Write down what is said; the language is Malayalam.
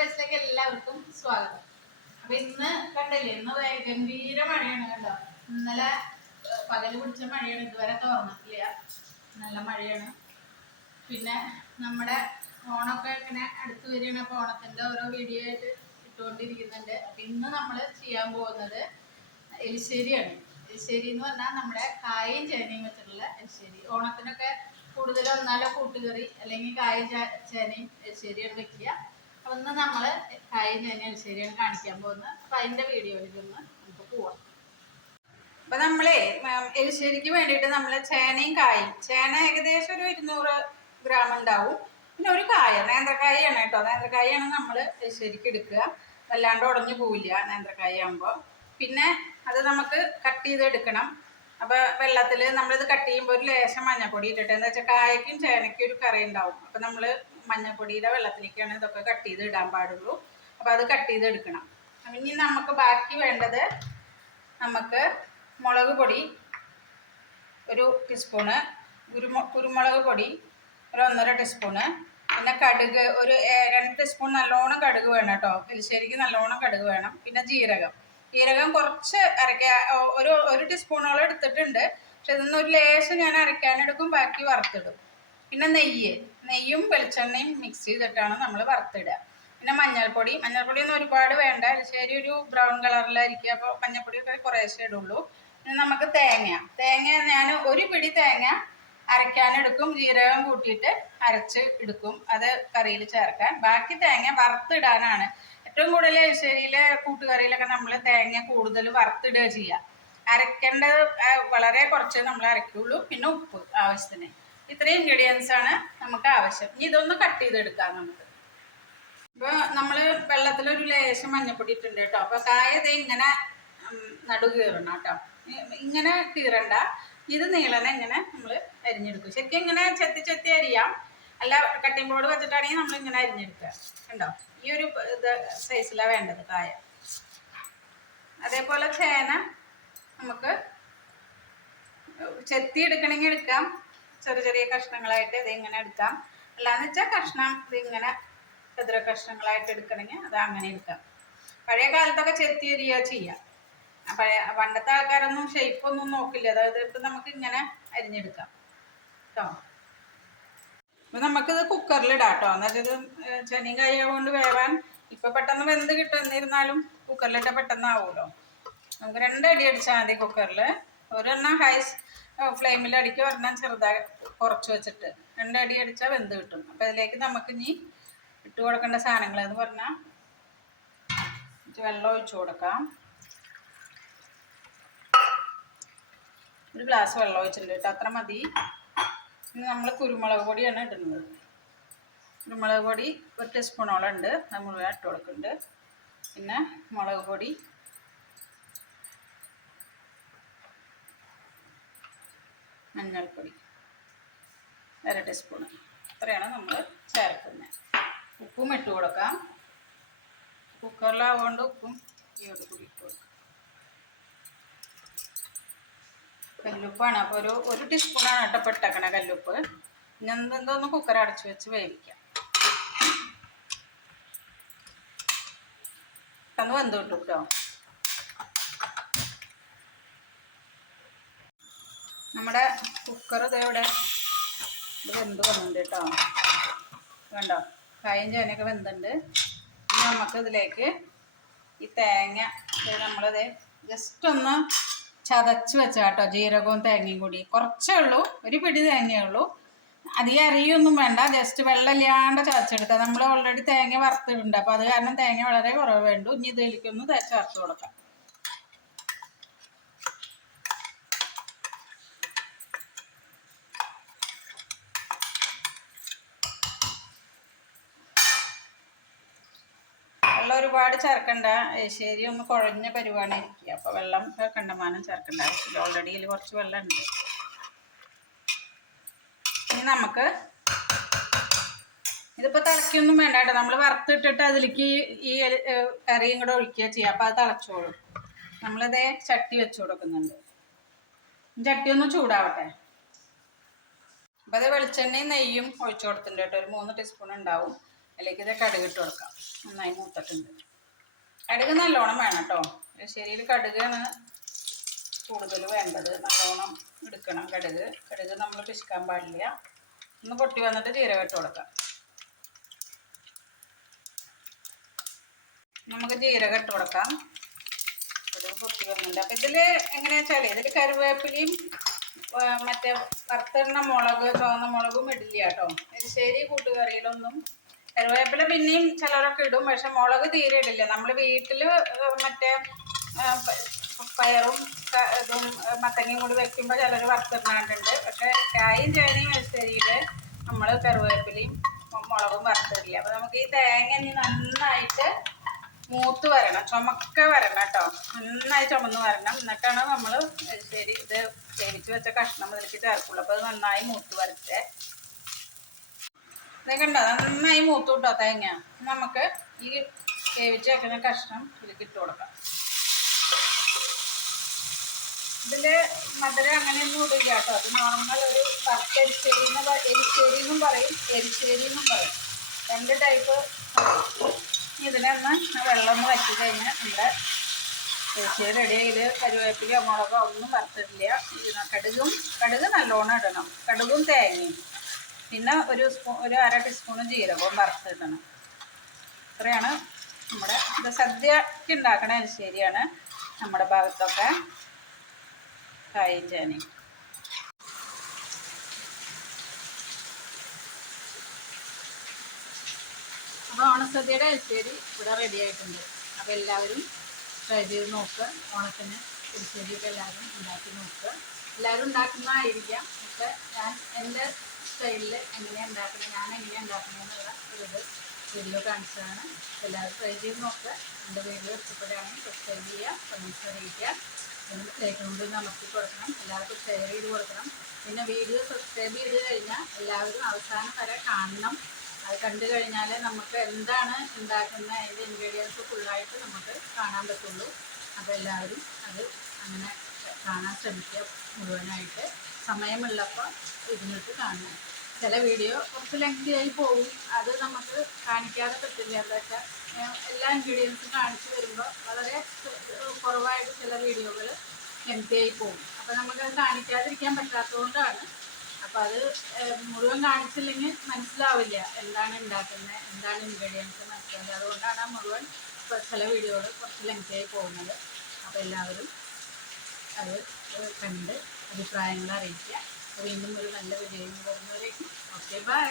ബസ്സിലേക്ക് എല്ലാവർക്കും സ്വാഗതം. അപ്പൊ ഇന്ന് കണ്ടില്ലേ ഇന്ന് ഗംഭീര മഴയാണ് കണ്ടോ? ഇന്നലെ പകൽ പിടിച്ച മഴയാണ് ഇതുവരെ തോന്നില്ല നല്ല മഴയാണ്. പിന്നെ നമ്മുടെ ഓണമൊക്കെ ഇങ്ങനെ അടുത്ത് വരികയാണ് അപ്പൊ ഓണത്തിന്റെ ഓരോ വീഡിയോ ആയിട്ട് ഇട്ടുകൊണ്ടിരിക്കുന്നുണ്ട്. അപ്പൊ ഇന്ന് നമ്മൾ ചെയ്യാൻ പോകുന്നത് എലിശ്ശേരിയാണ്. എലിശ്ശേരി എന്ന് പറഞ്ഞാൽ നമ്മുടെ കായും ചേനയും വെച്ചിട്ടുള്ള എലിശ്ശേരി. ഓണത്തിനൊക്കെ കൂടുതൽ ഒന്നാലോ കൂട്ടുകറി അല്ലെങ്കിൽ കായും ചേനയും എലിശ്ശേരിയാണ് വെക്കുക. ഇന്ന് നമ്മൾ ശരിയാണ് ചേനയും എലിശ്ശേരിയാണ് കാണിക്കാൻ പോകുന്നത്. അപ്പൊ അതിന്റെ വീഡിയോയിലേക്ക് ഒന്ന് നമുക്ക് പോവാം. അപ്പൊ നമ്മളെ എരിശ്ശേരിക്ക് വേണ്ടിയിട്ട് നമ്മൾ ചേനയും കായും. ചേന ഏകദേശം ഒരു ഇരുന്നൂറ് ഗ്രാം ഉണ്ടാവും. പിന്നെ ഒരു കായ നേന്ത്രക്കായാണ് കേട്ടോ. നേന്ത്രക്കായാണ് നമ്മൾ എരിശ്ശേരിക്ക് എടുക്കുക. വല്ലാണ്ട് ഉടഞ്ഞു പോവില്ല നേന്ത്രക്കായ ആകുമ്പോൾ പിന്നെ അത് നമുക്ക് കട്ട് ചെയ്തെടുക്കണം. അപ്പൊ വെള്ളത്തിൽ നമ്മളിത് കട്ട് ചെയ്യുമ്പോൾ ഒരു ലേശം മഞ്ഞപ്പൊടി ഇട്ടിട്ട് എന്താ വെച്ചാൽ കായക്കും ചേനയ്ക്കും ഒരു കറി ഉണ്ടാവും. അപ്പൊ നമ്മൾ മഞ്ഞപ്പൊടിയുടെ വെള്ളത്തിലേക്കാണ് ഇതൊക്കെ കട്ട് ചെയ്ത് ഇടാൻ പാടുള്ളൂ. അപ്പോൾ അത് കട്ട് ചെയ്ത് എടുക്കണം. ഇനി നമുക്ക് ബാക്കി വേണ്ടത് നമുക്ക് മുളക് പൊടി ഒരു ടീസ്പൂണ് കുരുമു കുരുമുളക് പൊടി ഒരു ഒന്നര ടീസ്പൂണ് പിന്നെ കടുക് ഒരു രണ്ട് ടീസ്പൂൺ നല്ലോണം കടുക് വേണം കേട്ടോ എലിശ്ശേരിക്ക് നല്ലോണം കടുക് വേണം. പിന്നെ ജീരകം. ജീരകം കുറച്ച് അരയ്ക്കാൻ ഒരു ഒരു ടീസ്പൂണോളം എടുത്തിട്ടുണ്ട്. പക്ഷെ ഇതൊന്നും ഒരു ലേശം ഞാൻ അരയ്ക്കാനെടുക്കും ബാക്കി വറുത്തിടും. പിന്നെ നെയ്യ്. നെയ്യും വെളിച്ചെണ്ണയും മിക്സ് ചെയ്തിട്ടാണ് നമ്മൾ വറുത്തിടുക. പിന്നെ മഞ്ഞൾപ്പൊടി. മഞ്ഞൾപ്പൊടി ഒന്നും ഒരുപാട് വേണ്ട. ശരി ഒരു ബ്രൗൺ കളറിലായിരിക്കും അപ്പോൾ മഞ്ഞൾപ്പൊടിയൊക്കെ കുറേശ്ശേ ഇടുള്ളൂ. പിന്നെ നമുക്ക് തേങ്ങ. തേങ്ങ ഞാൻ ഒരു പിടി തേങ്ങ അരയ്ക്കാനെടുക്കും ജീരകം കൂട്ടിയിട്ട് അരച്ച് എടുക്കും. അത് കറിയിൽ ചേർക്കാൻ. ബാക്കി തേങ്ങ വറുത്തിടാനാണ്. ഏറ്റവും കൂടുതൽ എരിശ്ശേരിയിലെ കൂട്ടുകറിയിലൊക്കെ നമ്മൾ തേങ്ങ കൂടുതൽ വറുത്തിടുക ചെയ്യുക അരയ്ക്കേണ്ടത് വളരെ കുറച്ച് നമ്മൾ അരയ്ക്കുള്ളൂ. പിന്നെ ഉപ്പ് ആവശ്യത്തിന്. ഇത്രയും ഇൻഗ്രീഡിയൻസ് ആണ് നമുക്ക് ആവശ്യം. ഇനി ഇതൊന്ന് കട്ട് ചെയ്തെടുക്കാം നമുക്ക്. ഇപ്പോൾ നമ്മൾ വെള്ളത്തിലൊരു ലേശം മഞ്ഞപ്പൊടി ഇട്ടുണ്ട് കേട്ടോ. അപ്പോൾ കായ ഇങ്ങനെ നടു കീറണം കേട്ടോ. ഇങ്ങനെ കീറണ്ട. ഇത് നീളനെ ഇങ്ങനെ നമ്മൾ അരിഞ്ഞെടുക്കും. ശരിക്കും ഇങ്ങനെ ചെത്തി ചെത്തി അരിയാം. അല്ല കട്ടിംഗ് ബോർഡ് വെച്ചിട്ടാണെങ്കിൽ നമ്മൾ ഇങ്ങനെ അരിഞ്ഞെടുക്കുക കണ്ടോ? ഈ ഒരു ഇത് സൈസിലാണ് വേണ്ടത് കായ. അതേപോലെ ചേന നമുക്ക് ചെത്തി എടുക്കണമെങ്കിൽ എടുക്കാം. ചെറിയ ചെറിയ കഷ്ണങ്ങളായിട്ട് ഇത് ഇങ്ങനെ എടുക്കാം. അല്ലാന്ന് വെച്ചാൽ കഷ്ണം ഇത് ഇങ്ങനെ കഷ്ണങ്ങളായിട്ട് എടുക്കണമെങ്കിൽ അത് അങ്ങനെ എടുക്കാം. പഴയ കാലത്തൊക്കെ ചെത്തി എരിയ ചെയ്യാം. പഴയ പണ്ടത്തെ ആൾക്കാരൊന്നും ഷേപ്പ് ഒന്നും നോക്കില്ല. അതായത് ഇപ്പം നമുക്ക് ഇങ്ങനെ അരിഞ്ഞെടുക്കാം. കേട്ടോ അപ്പം നമുക്കിത് കുക്കറിലിടാം കേട്ടോ എന്നുവെച്ചാൽ ഇത് ചെനിയും കൈയാവുകൊണ്ട് കൊണ്ട് വേവാൻ ഇപ്പം പെട്ടെന്ന് വെന്ത് കിട്ടുന്നിരുന്നാലും കുക്കറിലിട്ടാൽ പെട്ടെന്ന് ആവുമല്ലോ നമുക്ക് രണ്ടടി അടിച്ചാൽ മതി കുക്കറിൽ ഒരെണ്ണം ഹൈ ഫ്ലെയിമിൽ അടിക്കുക പറഞ്ഞാൽ ചെറുതായി കുറച്ച് വെച്ചിട്ട്. രണ്ടടി അടിച്ചാൽ വെന്ത് കിട്ടും. അപ്പം അതിലേക്ക് നമുക്ക് ഇനി ഇട്ട് കൊടുക്കേണ്ട സാധനങ്ങൾ എന്ന് പറഞ്ഞാൽ വെള്ളം ഒഴിച്ചു കൊടുക്കാം. ഒരു ഗ്ലാസ് വെള്ളം ഒഴിച്ചിട്ടുണ്ട് കേട്ടോ. അത്ര മതി. ഇനി നമ്മൾ കുരുമുളക് പൊടിയാണ് ഇടുന്നത്. കുരുമുളക് പൊടി ഒരു ടീസ്പൂണോളം ഉണ്ട്. മുഴുവൻ ഇട്ട് കൊടുക്കുന്നുണ്ട്. പിന്നെ മുളക് പൊടി മഞ്ഞൾപ്പൊടി. അര ടീസ്പൂണ്. ഇത്രയാണ് നമ്മൾ ചേർക്കുന്നത് ഉപ്പും ഇട്ട് കൊടുക്കാം. കുക്കറിലാവുകൊണ്ട് ഉപ്പും ഈയോട് കൂടി ഇട്ട് കൊടുക്കാം. കല്ലുപ്പാണ്. അപ്പോൾ ഒരു ഒരു ടീസ്പൂണാണ് കേട്ടോ പെട്ടക്കണ കല്ലുപ്പ്. പിന്നെ എന്തെന്തോന്ന് കുക്കർ അടച്ചു വെച്ച് വേവിക്കാം. പെട്ടെന്ന് വെന്ത് കിട്ടും കേട്ടോ നമ്മുടെ കുക്കർ ഇതെവിടെ ഇത് വെന്ത് വന്നിട്ടുണ്ട് കേട്ടോ. കണ്ടോ? കായും വെന്തുണ്ട്. ഇനി നമുക്ക് ഇതിലേക്ക് ഈ തേങ്ങ നമ്മളത് ജസ്റ്റ് ഒന്ന് ചതച്ച് വെച്ചാൽ കേട്ടോ. ജീരകവും തേങ്ങയും കൂടി. കുറച്ചേ ഉള്ളൂ. ഒരു പിടി തേങ്ങയേ ഉള്ളൂ. അധികം അരിയൊന്നും വേണ്ട. ജസ്റ്റ് വെള്ളം വെള്ളമില്ലാണ്ട് ചതച്ചെടുത്താൽ നമ്മൾ ഓൾറെഡി തേങ്ങ വറുത്തിട്ടുണ്ട്. അപ്പോൾ അത് കാരണം തേങ്ങ വളരെ കുറവ് വേണ്ടു. ഇനി ഇതിലേക്കൊന്ന് ചേർത്ത് കൊടുക്കാം. ഒരുപാട് ചേർക്കണ്ട. ശരി ഒന്ന് കുഴഞ്ഞ പരിവാണ് ഇരിക്കുക അപ്പോൾ വെള്ളം കണ്ടമാനം ചേർക്കണ്ട. ആവശ്യമില്ല. ഓൾറെഡി ഇതിൽ കുറച്ച് വെള്ളം ഉണ്ട് ഇനി നമുക്ക് ഇതിപ്പോൾ തിളക്കിയൊന്നും വേണ്ട കേട്ടോ. നമ്മൾ വറുത്തിട്ടിട്ട് അതിലേക്ക് ഈ- കറിയും കൂടെ ഒഴിക്കുക ചെയ്യുക അപ്പോൾ അത് തിളച്ചോളും. നമ്മളതേ ചട്ടി വെച്ച് കൊടുക്കുന്നുണ്ട്. ചട്ടി ഒന്ന് ചൂടാവട്ടെ. അപ്പോൾ അത് വെളിച്ചെണ്ണയും നെയ്യും ഒഴിച്ചു കൊടുത്തിട്ടുണ്ട് കേട്ടോ. ഒരു മൂന്ന് ടീസ്പൂൺ ഉണ്ടാവും. അതിലേക്ക് ഇത് കടുക് ഇട്ട് കൊടുക്കാം. നന്നായി മൂത്തിട്ടുണ്ട്. കടുക് നല്ലോണം വേണം കേട്ടോ. ശരിയിൽ കടുകാണ് കൂടുതൽ വേണ്ടത്. നല്ലോണം എടുക്കണം കടുക്. കടുക് നമ്മൾ പിശുക്കാൻ പാടില്ല. ഒന്ന് പൊട്ടി വന്നിട്ട് ജീരകം ഇട്ട് കൊടുക്കാം. നമുക്ക് ജീരകം ഇട്ട് കൊടുക്കാം. കടുക് പൊട്ടി വന്നിട്ടുണ്ട്. അപ്പം ഇതിൽ എങ്ങനെയാ വെച്ചാൽ ഇതിൽ കരുവേപ്പിലയും മറ്റേ വറുത്തിടുന്ന മുളക് ചുവന്ന മുളകും ഇടില്ല കേട്ടോ. എരിശ്ശേരി കൂട്ടുകറിയിലൊന്നും കരുവേപ്പില പിന്നെയും ചിലരൊക്കെ ഇടും. പക്ഷെ മുളക് തീരെ ഇടില്ല. നമ്മൾ വീട്ടിൽ മറ്റേ പയറും ഇതും മത്തങ്ങയും കൂടി വെക്കുമ്പോൾ ചിലർ വറുത്തിടുന്നുണ്ട് പക്ഷെ കായും ചേനയും വെച്ചരിയിൽ നമ്മൾ കറിവേപ്പിലയും മുളകും വറുത്തിടില്ല. അപ്പോൾ നമുക്ക് ഈ തേങ്ങ ഇനി നന്നായിട്ട് മൂത്ത് വരണം. ചുമക്ക വരണം കേട്ടോ. നന്നായി ചുമന്ന് വരണം. എന്നിട്ടാണ് നമ്മൾ ശരി ഇത് വേവിച്ച് വെച്ച കഷ്ണം മുതലേക്ക് ചേർക്കുള്ളൂ. അപ്പോൾ അത് നന്നായി മൂത്ത് വരട്ടെ. ഉണ്ടോ നന്നായി മൂത്ത് തേങ്ങ. നമുക്ക് ഈ വേവിച്ച് വെക്കുന്ന കഷ്ണം ഇതിലേക്ക് ഇട്ട് കൊടുക്കാം. ഇതിൽ മധുരം അങ്ങനെയൊന്നും ഇടില്ല കേട്ടോ. അത് നോർമൽ ഒരു വറുത്തെരിശ്ശേരി എന്ന് എരിശ്ശേരി എന്നും പറയും എരിശ്ശേരി എന്നും പറയും. രണ്ട് ടൈപ്പ് ഇതിനൊന്ന് വെള്ളം ഒന്ന് വറ്റി കഴിഞ്ഞാൽ നമ്മുടെ എരിശ്ശേരി റെഡി ഇതിൽ കരുവേപ്പിലയോ മുളകോ ഒന്നും വറുത്തിട്ടില്ല. കടുകും കടുക് നല്ലോണം ഇടണം. കടുകും തേങ്ങയും. പിന്നെ ഒരു സ്പൂ ഒരു അര ടീസ്പൂൺ ജീരകവും വറുത്തിടണം. ഇത്രയാണ് നമ്മുടെ ഇത് സദ്യക്ക് ഉണ്ടാക്കണ ശരിയാണ് നമ്മുടെ ഭാഗത്തൊക്കെ കായും ചേനയും അപ്പോൾ ഓണസദ്യയുടെ എരിശ്ശേരി ഇവിടെ റെഡി ആയിട്ടുണ്ട്. അപ്പോൾ എല്ലാവരും ട്രൈ ചെയ്ത് നോക്കുക ഓണത്തിന് എരിശ്ശേരിയൊക്കെ എല്ലാവരും ഉണ്ടാക്കി നോക്കുക എല്ലാവരും ഉണ്ടാക്കുന്നതായിരിക്കാം. പക്ഷെ ഞാൻ എന്റെ സ്റ്റൈലിൽ എങ്ങനെയാണ് ഉണ്ടാക്കുന്നത് ഞാൻ എങ്ങനെയാണ് ഉണ്ടാക്കുന്നതെന്നുള്ള ഒരു ഇത് വീഡിയോ കാണിച്ചതാണ്. എല്ലാവരും ട്രൈ ചെയ്ത് നോക്കുക എന്റെ വീഡിയോ ഇഷ്ടപ്പെടുകയാണെങ്കിൽ സബ്സ്ക്രൈബ് ചെയ്യുക കമൻസ് അറിയിക്കുക ലൈക്ക് കൊണ്ട് നമുക്ക് കൊടുക്കണം എല്ലാവർക്കും ഷെയർ ചെയ്ത് കൊടുക്കണം. പിന്നെ വീഡിയോ സബ്സ്ക്രൈബ് ചെയ്ത് കഴിഞ്ഞാൽ എല്ലാവരും അവസാനം വരെ കാണണം. അത് കണ്ടു കഴിഞ്ഞാൽ നമുക്ക് എന്താണ് ഉണ്ടാക്കുന്ന അതിന്റെ ഇൻഗ്രീഡിയൻസ് ഫുള്ളായിട്ട് നമുക്ക് കാണാൻ പറ്റുള്ളൂ. അപ്പോൾ എല്ലാവരും അത് അങ്ങനെ കാണാൻ ശ്രമിക്കുക മുഴുവനായിട്ട്. സമയമുള്ളപ്പോൾ ഇരുന്നിട്ട് കാണണം. ചില വീഡിയോ കുറച്ച് ലെങ്തി ആയി പോകും. അത് നമുക്ക് കാണിക്കാതെ പറ്റില്ല. എന്താ എല്ലാ ഇൻഗ്രീഡിയൻസും കാണിച്ചു വരുമ്പോൾ വളരെ കുറവായിട്ട് ചില വീഡിയോകൾ ലെങ്തി ആയി പോകും. അപ്പോൾ നമുക്കത് കാണിക്കാതിരിക്കാൻ പറ്റാത്തതുകൊണ്ടാണ്. അപ്പോൾ അത് മുഴുവൻ കാണിച്ചില്ലെങ്കിൽ മനസ്സിലാവില്ല എന്താണ് ഉണ്ടാക്കുന്നത് എന്താണ് ഇൻഗ്രീഡിയൻസ് മനസ്സിലാവില്ല. അതുകൊണ്ടാണ് മുഴുവൻ ചില വീഡിയോകൾ കുറച്ച് ലെങ്തി ആയി പോകുന്നത്. അപ്പോൾ എല്ലാവരും അത് കണ്ട് അഭിപ്രായങ്ങൾ അറിയിക്കുക. വീണ്ടും ഒരു നല്ല വിജയം വരുന്നവരേക്കും. Okay bye